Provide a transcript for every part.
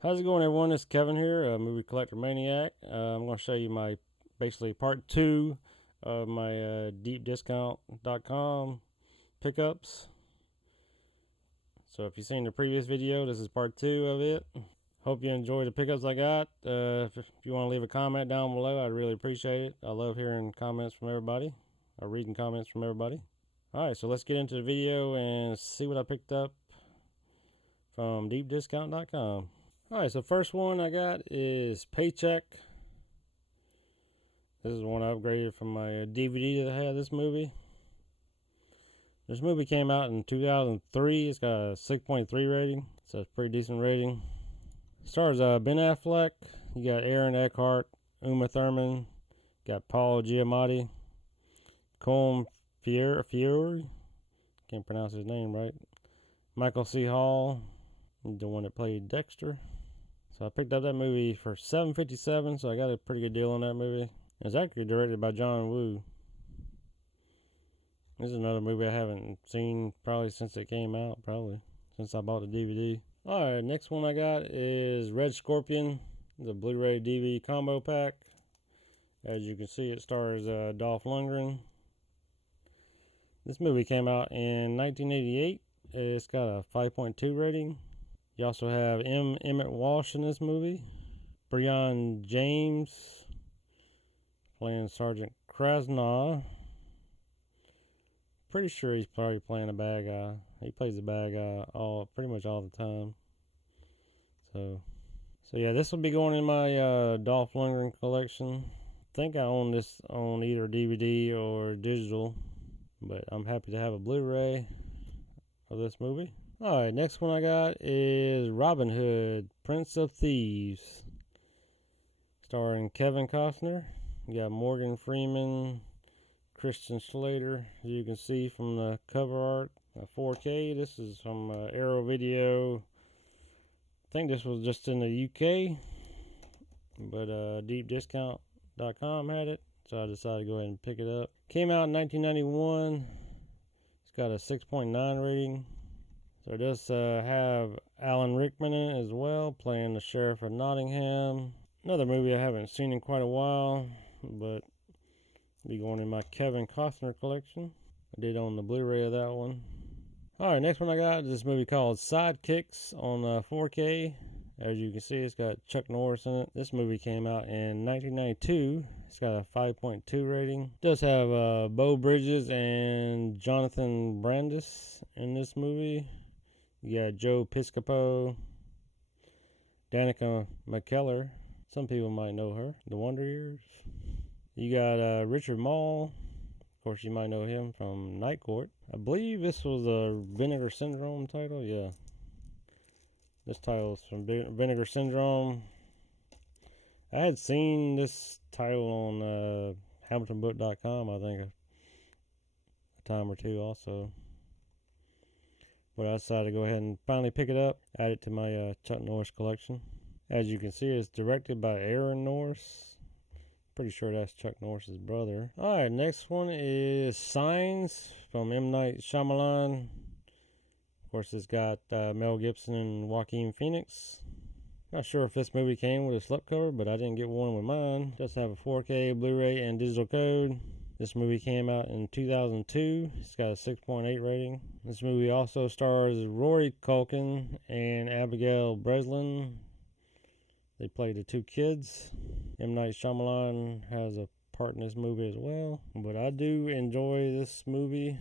How's it going, everyone? It's Kevin here, movie collector maniac. I'm going to show you my basically part two of my deepdiscount.com pickups. So if you've seen the previous video, this is part two of it. Hope you enjoy the pickups I got. If you want to leave a comment down below, I'd really appreciate it. I love hearing comments from everybody, or reading comments from everybody. Alright, so let's get into the video and see what I picked up from deepdiscount.com. Alright, so first one I got is Paycheck. This is one I upgraded from my DVD that had this movie. This movie came out in 2003. It's got a 6.3 rating, so it's a pretty decent rating. Stars Ben Affleck. You got Aaron Eckhart, Uma Thurman, got Paul Giamatti, Colm Fiore. Can't pronounce his name right. Michael C. Hall, the one that played Dexter. So I picked up that movie for $7.57, so I got a pretty good deal on that movie. It's actually directed by John Woo. This is another movie I haven't seen probably since it came out, since I bought the DVD. Alright, next one I got is Red Scorpion, the Blu-ray DVD combo pack. As you can see, it stars Dolph Lundgren. This movie came out in 1988. It's got a 5.2 rating. You also have Emmett Walsh in this movie. Breon James playing Sergeant Krasnaw. Pretty sure he's probably playing a bad guy. He plays a bad guy pretty much all the time. So yeah, this will be going in my Dolph Lundgren collection. I think I own this on either DVD or digital, but I'm happy to have a Blu-ray of this movie. Alright, next one I got is Robin Hood, Prince of Thieves, starring Kevin Costner. You got Morgan Freeman, Christian Slater, as you can see from the cover art. 4K. This is from Arrow Video. I think this was just in the UK, but deepdiscount.com had it, so I decided to go ahead and pick it up. Came out in 1991. It's got a 6.9 rating. So it does have Alan Rickman in it as well, playing the Sheriff of Nottingham. Another movie I haven't seen in quite a while, but be going in my Kevin Costner collection. I did own the Blu-ray of that one. Alright, next one I got is this movie called Sidekicks on 4K. As you can see, it's got Chuck Norris in it. This movie came out in 1992. It's got a 5.2 rating. It does have Beau Bridges and Jonathan Brandis in this movie. You got Joe Piscopo, Danica McKellar. Some people might know her. The Wonder Years. You got Richard Mall. Of course, you might know him from Night Court. I believe this was a Vinegar Syndrome title. Yeah. This title is from Vinegar Syndrome. I had seen this title on HamiltonBook.com, I think, a time or two also. But I decided to go ahead and finally pick it up, add it to my Chuck Norris collection. As you can see, it's directed by Aaron Norris. Pretty sure that's Chuck Norris's brother. Alright, next one is Signs from M. Night Shyamalan. Of course, it's got Mel Gibson and Joaquin Phoenix. Not sure if this movie came with a slipcover, but I didn't get one with mine. It does have a 4K, Blu-ray, and digital code. This movie came out in 2002. It's got a 6.8 rating. This movie also stars Rory Culkin and Abigail Breslin. They play the two kids. M. Night Shyamalan has a part in this movie as well. But I do enjoy this movie.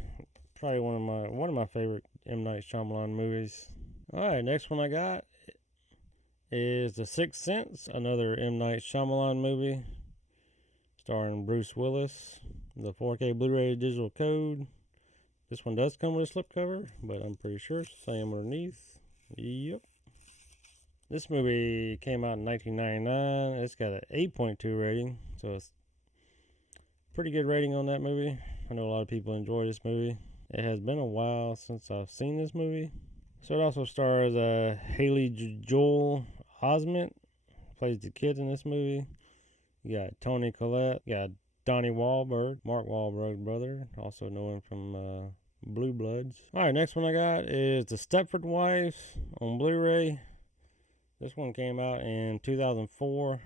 Probably one of my favorite M. Night Shyamalan movies. Alright, next one I got is The Sixth Sense, another M. Night Shyamalan movie starring Bruce Willis. The 4K Blu-ray digital code. This one does come with a slipcover, but I'm pretty sure it's the same underneath. Yep. This movie came out in 1999. It's got an 8.2 rating, so it's a pretty good rating on that movie. I know a lot of people enjoy this movie. It has been a while since I've seen this movie. So it also stars Haley Joel Osment, plays the kid in this movie. You got Toni Collette. You got Donnie Wahlberg, Mark Wahlberg's brother. Also know him from Blue Bloods. Alright, next one I got is The Stepford Wives on Blu-ray. This one came out in 2004.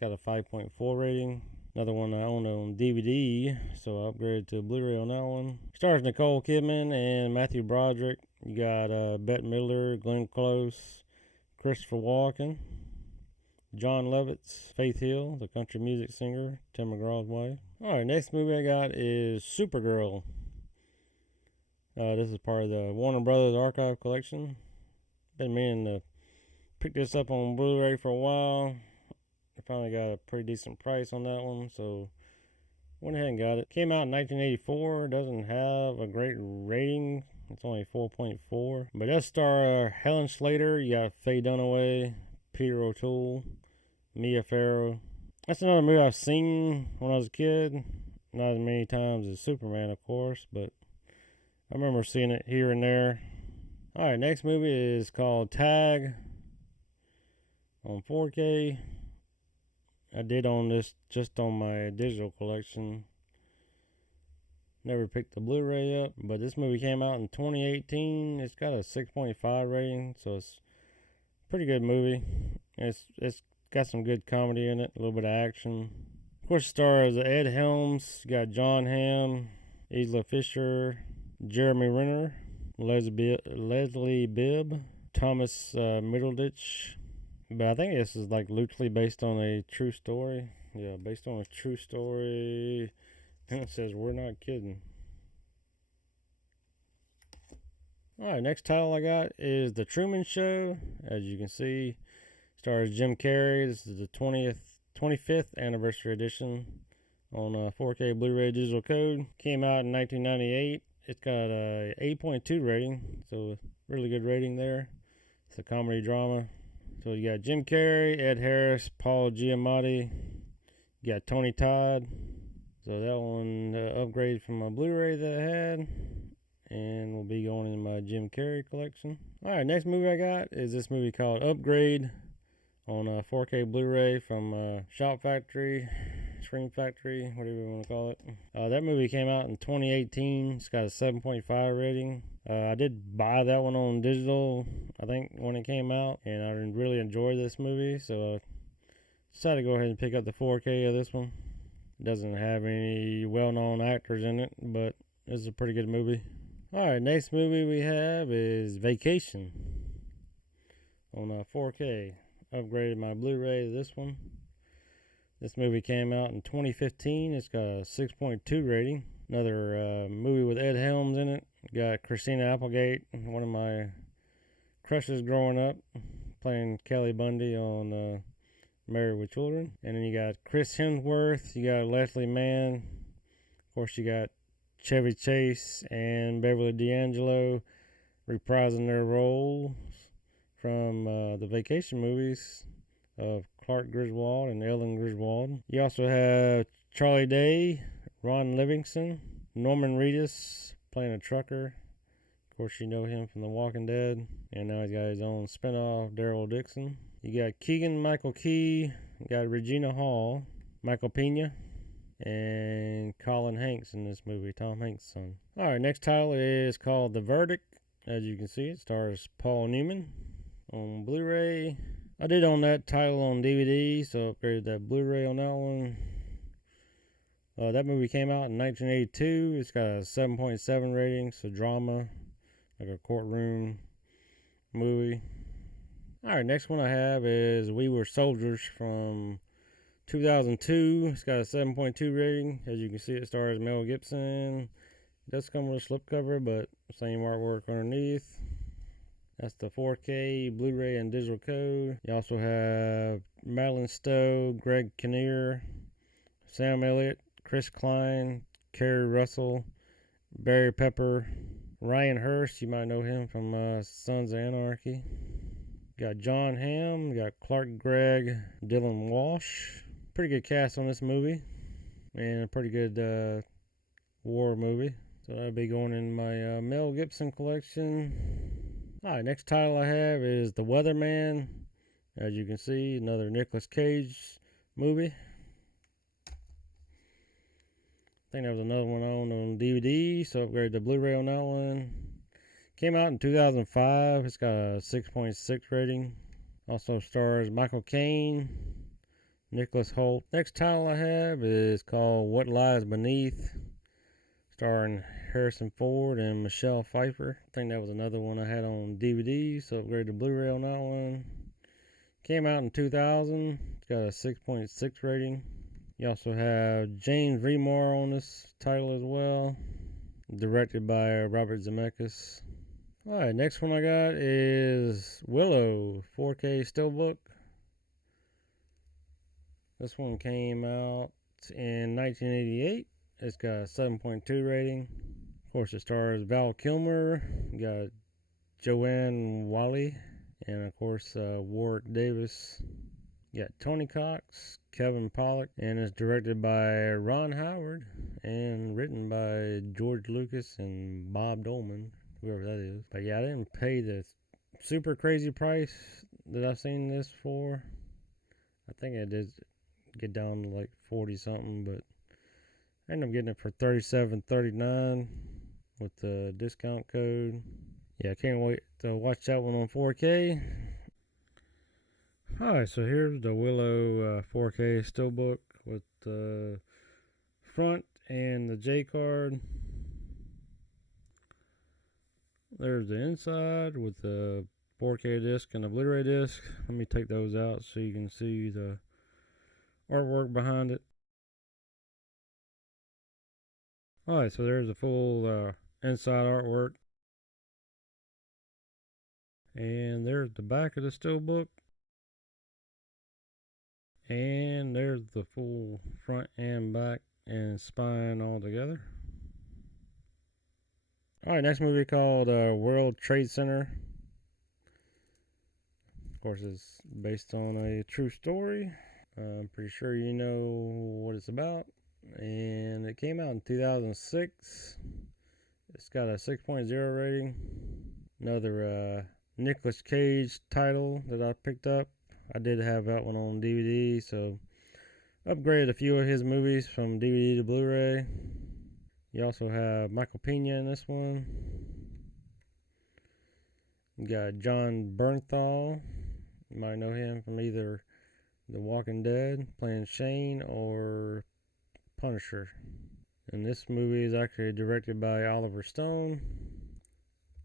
Got a 5.4 rating. Another one I own on DVD, so I upgraded to Blu-ray on that one. Stars Nicole Kidman and Matthew Broderick. You got Bette Midler, Glenn Close, Christopher Walken, John Lovitz, Faith Hill, the country music singer, Tim McGraw's wife. Alright, next movie I got is Supergirl. This is part of the Warner Brothers Archive Collection. Been meaning to pick this up on Blu-ray for a while. I finally got a pretty decent price on that one, so went ahead and got it. Came out in 1984. Doesn't have a great rating. It's only 4.4. But it does star Helen Slater. You got Faye Dunaway, Peter O'Toole, Mia Farrow. That's another movie I've seen when I was a kid. Not as many times as Superman, of course, but I remember seeing it here and there. Alright, next movie is called Tag on 4K. I did own this just on my digital collection. Never picked the Blu-ray up, but this movie came out in 2018. It's got a 6.5 rating, so it's a pretty good movie. It's got some good comedy in it, a little bit of action. Of course, it stars Ed Helms. You got John Hamm, Isla Fisher, Jeremy Renner, Leslie Bibb, Thomas Middleditch. But I think this is like loosely based on a true story. Yeah, based on a true story. And it says, we're not kidding. Alright, next title I got is The Truman Show. As you can see, stars Jim Carrey. This is the 25th anniversary edition on 4K Blu-ray digital code. Came out in 1998. It's got a 8.2 rating, so really good rating there. It's a comedy drama. So you got Jim Carrey, Ed Harris, Paul Giamatti. You got Tony Todd. So that one upgraded from my Blu-ray that I had, and will be going in my Jim Carrey collection. Alright, next movie I got is this movie called Upgrade on 4K Blu-ray from Shop Factory, Screen Factory, whatever you want to call it. That movie came out in 2018. It's got a 7.5 rating. I did buy that one on digital, I think, when it came out, and I really enjoyed this movie, so I decided to go ahead and pick up the 4K of this one. It doesn't have any well-known actors in it, but this is a pretty good movie. Alright, next movie we have is Vacation on 4K. Upgraded my Blu-ray to this one. This movie came out in 2015. It's got a 6.2 rating. Another movie with Ed Helms in it. Got Christina Applegate, one of my crushes growing up, playing Kelly Bundy on Married with Children. And then you got Chris Hemsworth, you got Leslie Mann, of course you got Chevy Chase and Beverly D'Angelo reprising their roles from the Vacation movies of Clark Griswold and Ellen Griswold. You also have Charlie Day, Ron Livingston, Norman Reedus playing a trucker. Of course you know him from The Walking Dead. And now he's got his own spinoff, Daryl Dixon. You got Keegan Michael Key, you got Regina Hall, Michael Pena, and Colin Hanks in this movie, Tom Hanks' son. Alright, next title is called The Verdict. As you can see, it stars Paul Newman on Blu-ray. I did own that title on DVD, so upgraded that Blu-ray on that one. That movie came out in 1982. It's got a 7.7 rating. It's a drama, like a courtroom movie. Alright, next one I have is We Were Soldiers from 2002. It's got a 7.2 rating. As you can see, it stars Mel Gibson. It does come with a slipcover, but same artwork underneath. That's the 4K Blu-ray and digital code. You also have Madeline Stowe, Greg Kinnear, Sam Elliott, Chris Klein, Kerry Russell, Barry Pepper, Ryan Hurst. You might know him from Sons of Anarchy. Got John Hamm, got Clark Gregg, Dylan Walsh. Pretty good cast on this movie, and a pretty good war movie. So that'll be going in my Mel Gibson collection. Alright, next title I have is The Weatherman. As you can see, another Nicolas Cage movie. I think there was another one on DVD, so I upgraded the Blu-ray on that one. Came out in 2005. It's got a 6.6 rating. Also stars Michael Caine, Nicholas Hoult. Next title I have is called What Lies Beneath, starring Harrison Ford and Michelle Pfeiffer. I think that was another one I had on DVD, so upgraded to Blu-ray on that one. Came out in 2000. It's got a 6.6 rating. You also have James Remar on this title as well, directed by Robert Zemeckis. Alright, next one I got is Willow 4K Steelbook. This one came out in 1988. It's got a 7.2 rating. Of course, it stars Val Kilmer. You got Joanne Whalley, and of course Warwick Davis. You got Tony Cox, Kevin Pollak, and it's directed by Ron Howard and written by George Lucas and Bob Dolman, whoever that is. But yeah, I didn't pay the super crazy price that I've seen this for. I think I did get down to like 40 something, but I ended up getting it for $37.39 with the discount code. Yeah, I can't wait to watch that one on 4K. Alright, so here's the Willow 4K Steelbook with the front and the J card. There's the inside with the 4K disc and the Blu-ray disc. Let me take those out so you can see the artwork behind it. Alright, so there's the full inside artwork. And there's the back of the Steelbook. And there's the full front and back and spine all together. Alright, next movie called World Trade Center. Of course, it's based on a true story. I'm pretty sure you know what it's about. And it came out in 2006. It's got a 6.0 rating. Another Nicolas Cage title that I picked up. I did have that one on DVD, so upgraded a few of his movies from DVD to Blu-ray. You also have Michael Pena in this one. You got John Bernthal. You might know him from either The Walking Dead, playing Shane, or Punisher. And this movie is actually directed by Oliver Stone.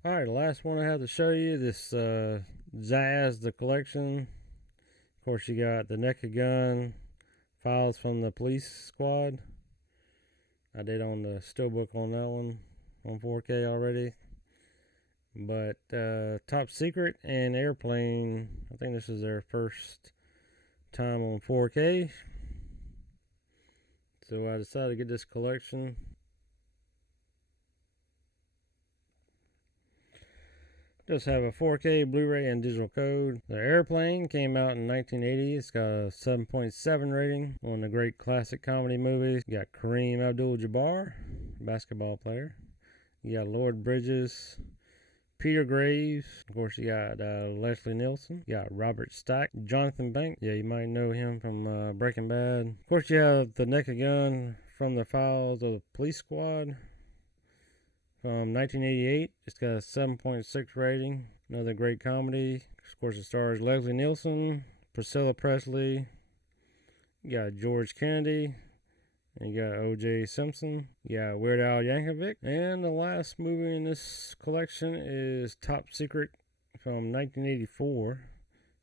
Alright, the last one I have to show you, this Zaz the Collection. Of course, you got the Naked Gun, Files from the Police Squad. I did on the Steelbook on that one on 4K already. But Top Secret and Airplane, I think this is their first time on 4K. So I decided to get this collection. Does have a 4K Blu-ray and digital code. The Airplane came out in 1980. It's got a 7.7 rating. One of the great classic comedy movies. You got Kareem Abdul-Jabbar, basketball player. You got Lord Bridges, Peter Graves. Of course, you got Leslie Nielsen. You got Robert Stack, Jonathan Banks. Yeah, you might know him from Breaking Bad. Of course, you have the Naked Gun from the Files of the Police Squad. From 1988, it's got a 7.6 rating. Another great comedy. Of course, it stars Leslie Nielsen, Priscilla Presley. You got George Kennedy. And you got O.J. Simpson. You got Weird Al Yankovic. And the last movie in this collection is Top Secret from 1984.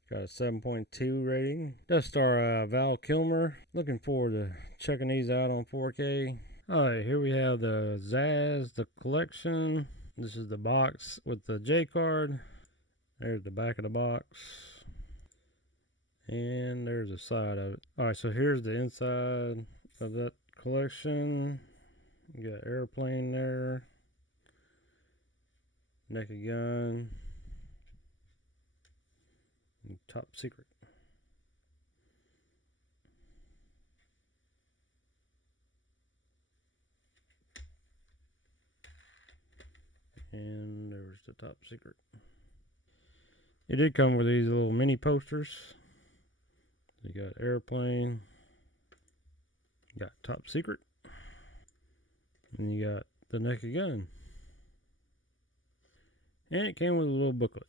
Got a 7.2 rating. Does star Val Kilmer. Looking forward to checking these out on 4K. Alright, here we have the Zaz, the collection. This is the box with the J card. There's the back of the box. And there's the side of it. Alright, so here's the inside of that collection. You got Airplane there. Naked Gun. And Top Secret. And there's the Top Secret. It did come with these little mini posters. You got Airplane. You got Top Secret. And you got the Naked Gun. And it came with a little booklet.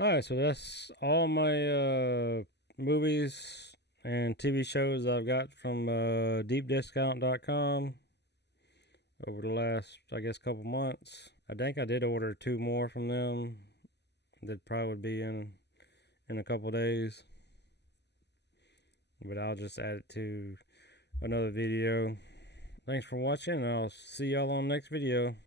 Alright, so that's all my movies and TV shows I've got from deepdiscount.com over the last, I guess, couple months. I think I did order 2 more from them that probably would be in a couple days, but I'll just add it to another video. Thanks for watching, and I'll see y'all on the next video.